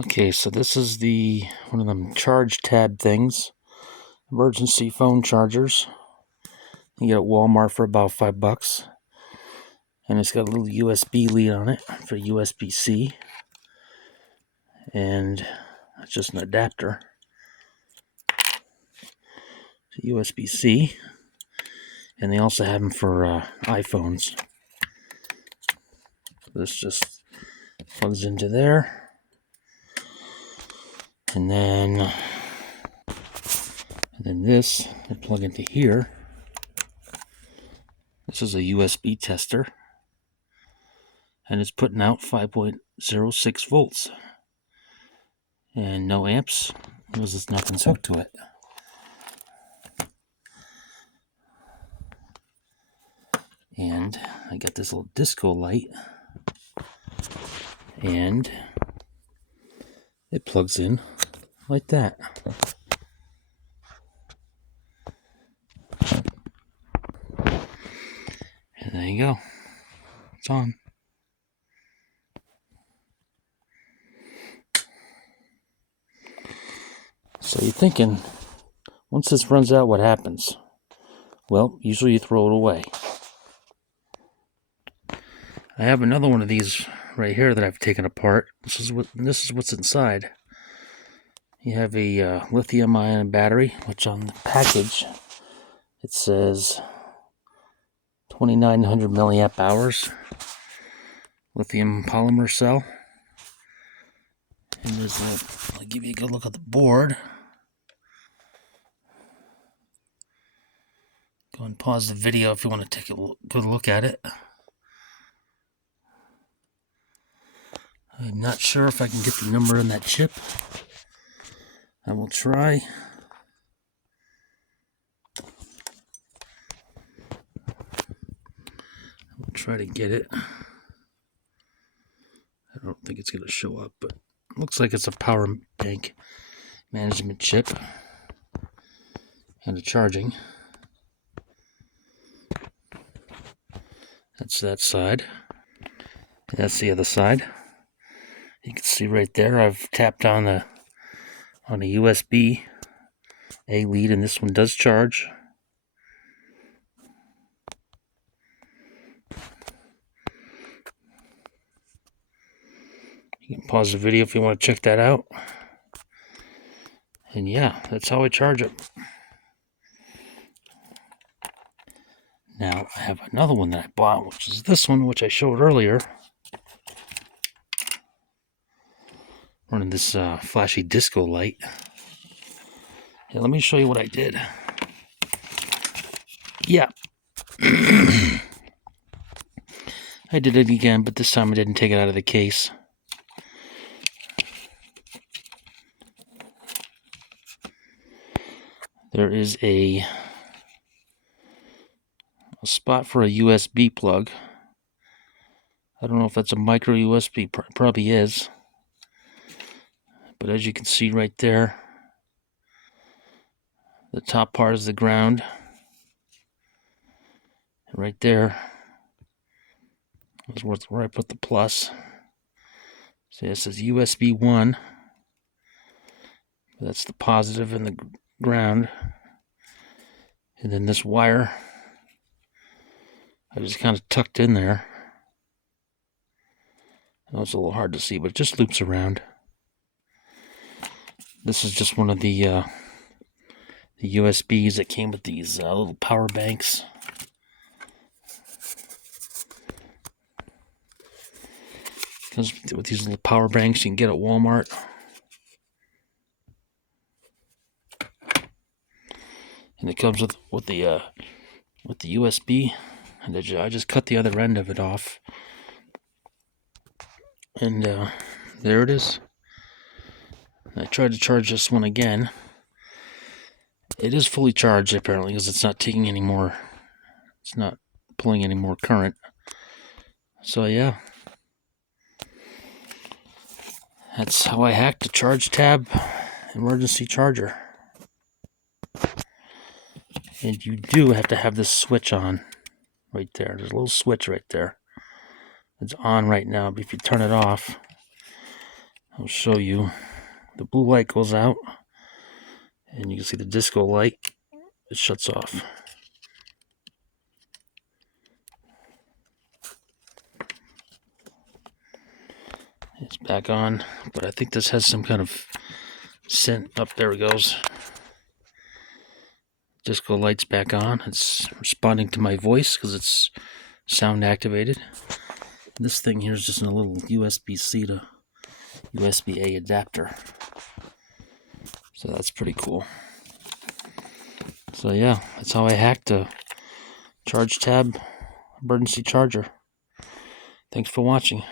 Okay, so this is one of them ChargeTab things, emergency phone chargers. You get at Walmart for about $5, and it's got a little USB lead on it for USB-C, and it's just an adapter to USB-C, and they also have them for iPhones. This just plugs into there. And then this, I plug into here. This is a USB tester, and it's putting out 5.06 volts, and no amps, because there's nothing hooked to it. And I got this little disco light, and it plugs in like that. And there you go. It's on. So you're thinking, once this runs out, what happens? Well, usually you throw it away. I have another one of these right here that I've taken apart. This is what's inside. You have a lithium-ion battery, which on the package it says 2,900 milliamp hours. Lithium polymer cell. And I'll give you a good look at the board. Go and pause the video if you want to take a good look at it. I'm not sure if I can get the number on that chip. I will try. I'll try to get it. I don't think it's going to show up, but it looks like it's a power bank management chip and a charging. That's that side. And that's the other side. You can see right there I've tapped on a USB A lead, and this one does charge. You can pause the video if you want to check that out. And yeah, that's how I charge it. Now I have another one that I bought, which is this one, which I showed earlier. Running this flashy disco light. Here, let me show you what I did. Yeah. I did it again, but this time I didn't take it out of the case. There is a spot for a USB plug. I don't know if that's a micro USB, probably is. But as you can see right there, the top part is the ground. And right there is where I put the plus. See, it says USB 1. That's the positive and the ground. And then this wire, I just kind of tucked in there. I know it's a little hard to see, but it just loops around. This is just one of the USBs that came with these little power banks. Comes with these little power banks you can get at Walmart. And it comes with the USB, and I just cut the other end of it off. And there it is. I tried to charge this one again. It is fully charged apparently, because it's not taking any more. It's not pulling any more current. So yeah, that's how I hacked a ChargeTab emergency charger. And you do have to have this switch on right there. There's a little switch right there. It's on right now, but if you turn it off, I'll show you. The blue light goes out, and you can see the disco light. It shuts off. It's back on, but I think this has some kind of scent. Up there it goes. Disco light's back on. It's responding to my voice because it's sound activated. This thing here is just in a little USB-C to USB-A adapter. So that's pretty cool. So yeah, that's how I hacked a ChargeTab emergency charger. Thanks for watching.